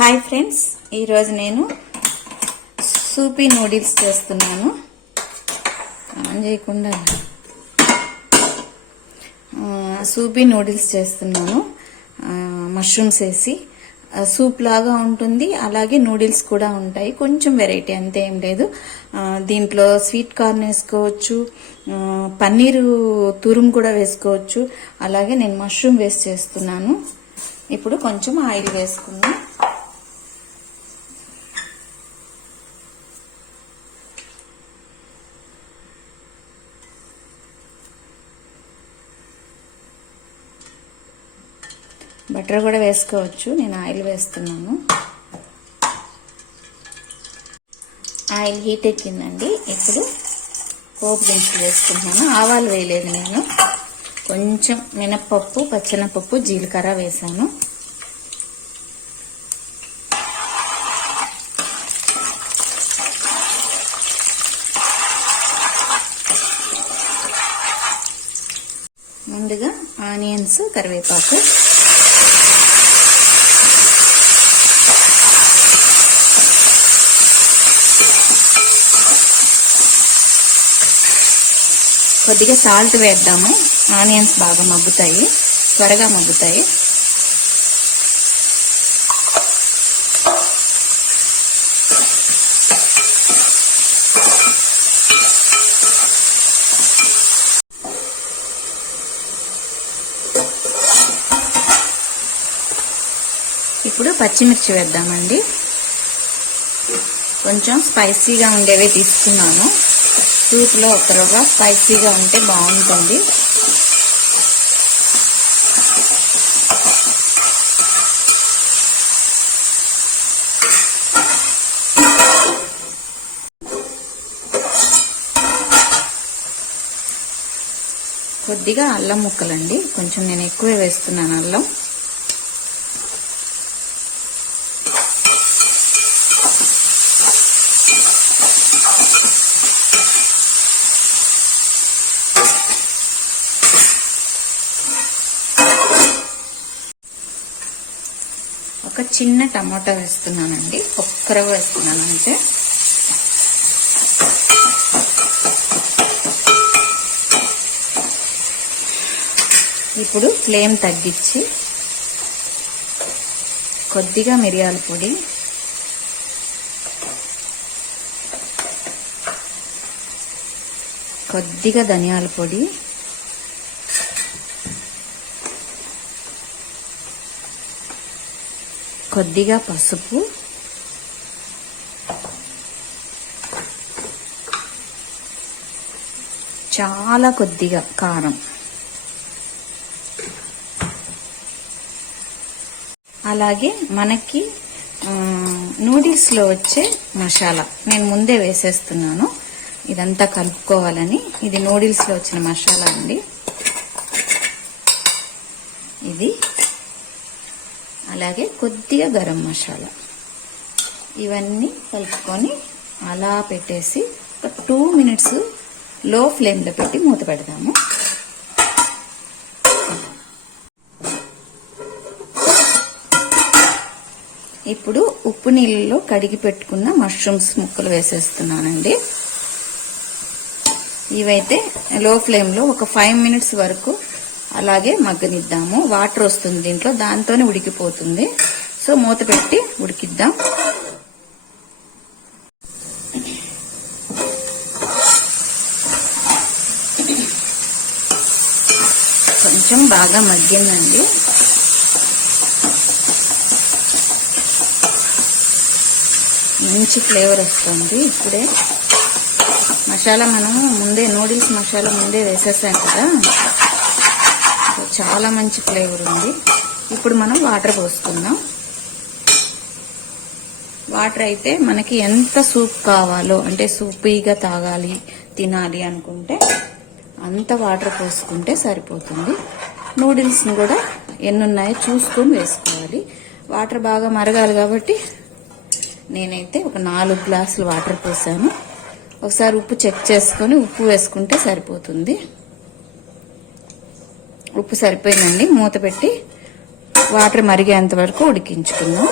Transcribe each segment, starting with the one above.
Hi friends, ఈరోజు నేను సూపీ noodles చేస్తున్నాను. ఆన్ చేయకుండా సూపీ నూడిల్స్ చేస్తున్నాను. మష్రూమ్స్ వేసి సూప్ లాగా ఉంటుంది, అలాగే నూడిల్స్ కూడా ఉంటాయి. కొంచెం వెరైటీ, అంతే, ఏం లేదు. దీంట్లో స్వీట్ కార్న్ వేసుకోవచ్చు, పన్నీరు తురుము కూడా వేసుకోవచ్చు. అలాగే నేను మష్రూమ్ వేసి చేస్తున్నాను. ఇప్పుడు కొంచెం ఆయిల్ వేసుకుందాం. బటర్ కూడా వేసుకోవచ్చు, నేను ఆయిల్ వేస్తున్నాను. ఆయిల్ హీట్ ఎక్కిందండి. ఇప్పుడు పోపు దినుసులు వేసుకుంటున్నాను. ఆవాలు వేయలేదు నేను, కొంచెం మినప్పప్పు, పచ్చెనపప్పు, జీలకర్ర వేసాను. ముందుగా ఆనియన్స్, కరివేపాకు, కొద్దిగా సాల్ట్ వేద్దాము. ఆనియన్స్ బాగా మగ్గుతాయి, త్వరగా మగ్గుతాయి. ఇప్పుడు పచ్చిమిర్చి వేద్దామండి. కొంచెం స్పైసీగా ఉండేవే తీసుకున్నాను. సూప్లో ఒక రవ్వ స్పైసీగా ఉంటే బాగుంటుంది. కొద్దిగా అల్లం ముక్కలండి, కొంచెం నేను ఎక్కువే వేస్తున్నాను అల్లం. ఒక చిన్న టమాటా వేస్తున్నానండి, ఒక్క రవ్వ వేస్తున్నాను అంటే. ఇప్పుడు ఫ్లేమ్ తగ్గించి కొద్దిగా మిరియాల పొడి, కొద్దిగా ధనియాల పొడి, కొద్దిగా పసుపు, చాలా కొద్దిగా కారం, అలాగే మనకి నూడిల్స్లో వచ్చే మసాలా నేను ముందే వేసేస్తున్నాను. ఇదంతా కలుపుకోవాలని. ఇది నూడిల్స్లో వచ్చిన మసాలా అండి ఇది. అలాగే కొద్దిగా గరం మసాలా, ఇవన్నీ కలుపుకొని అలా పెట్టేసి ఒక 2 మినిట్స్ లో ఫ్లేమ్లో పెట్టి మూత పెడదాము. ఇప్పుడు ఉప్పు నీళ్ళలో కడిగి పెట్టుకున్న మష్రూమ్స్ ముక్కలు వేసేస్తున్నానండి. ఇవైతే లో ఫ్లేమ్లో ఒక 5 మినిట్స్ వరకు అలాగే మగ్గనిద్దాము. వాటర్ వస్తుంది దీంట్లో, దాంతోనే ఉడికిపోతుంది. సో మూత పెట్టి ఉడికిద్దాం. కొంచెం బాగా మగ్గిందండి. మంచి ఫ్లేవర్ వస్తుంది. ఇప్పుడే మసాలా మనం ముందే నూడిల్స్ మసాలా ముందే వేసేసాం కదా, చాలా మంచి ఫ్లేవర్ ఉంది. ఇప్పుడు మనం వాటర్ పోసుకుందాం. వాటర్ అయితే మనకి ఎంత సూప్ కావాలో, అంటే సూపీగా తాగాలి, తినాలి అనుకుంటే అంత వాటర్ పోసుకుంటే సరిపోతుంది. నూడిల్స్ని కూడా ఎన్నున్నాయో చూసుకొని వేసుకోవాలి. వాటర్ బాగా మరగాలి కాబట్టి నేనైతే ఒక 4 గ్లాసులు వాటర్ పోసాను. ఒకసారి ఉప్పు చెక్ చేసుకొని ఉప్పు వేసుకుంటే సరిపోతుంది. ఉప్పు సరిపోయిందండి. మూత పెట్టి వాటర్ మరిగేంత వరకు ఉడికించుకుందాం.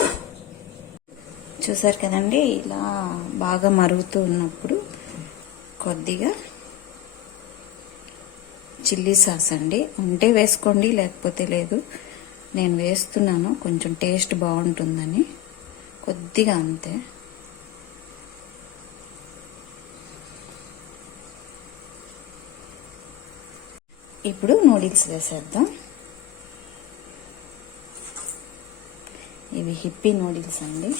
చూసారు కదండి, ఇలా బాగా మరుగుతూ ఉన్నప్పుడు కొద్దిగా చిల్లీ సాస్ అండి, ఉంటే వేసుకోండి లేకపోతే లేదు. నేను వేస్తున్నాను, కొంచెం టేస్ట్ బాగుంటుందని కొద్దిగా అంతే. ఇప్పుడు నూడిల్స్ వేసేద్దాం. ఇవి హిప్పీ నూడిల్స్ అండి.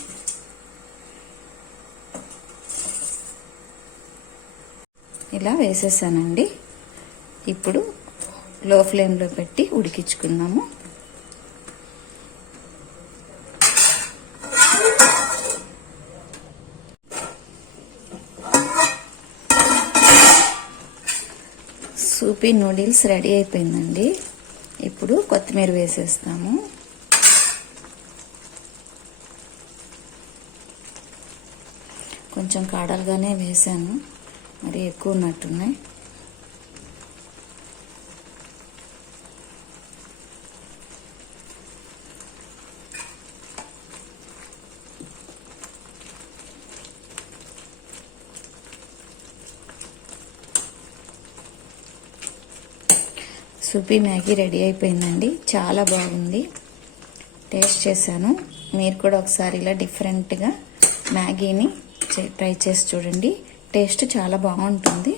ఇలా వేసేసానండి. ఇప్పుడు లో ఫ్లేమ్లో పెట్టి ఉడికించుకుందాము. సూపీ నూడిల్స్ రెడీ అయిపోయిందండి. ఇప్పుడు కొత్తిమీర వేసేస్తాము. కొంచెం కాడలుగానే వేసాను, మరి ఎక్కువ ఉన్నట్టున్నాయి. సూపీ మ్యాగీ రెడీ అయిపోయిందండి. చాలా బాగుంది, టేస్ట్ చేశాను. మీరు కూడా ఒకసారి ఇలా డిఫరెంట్గా మ్యాగీని ట్రై చేసి చూడండి. టేస్ట్ చాలా బాగుంటుంది.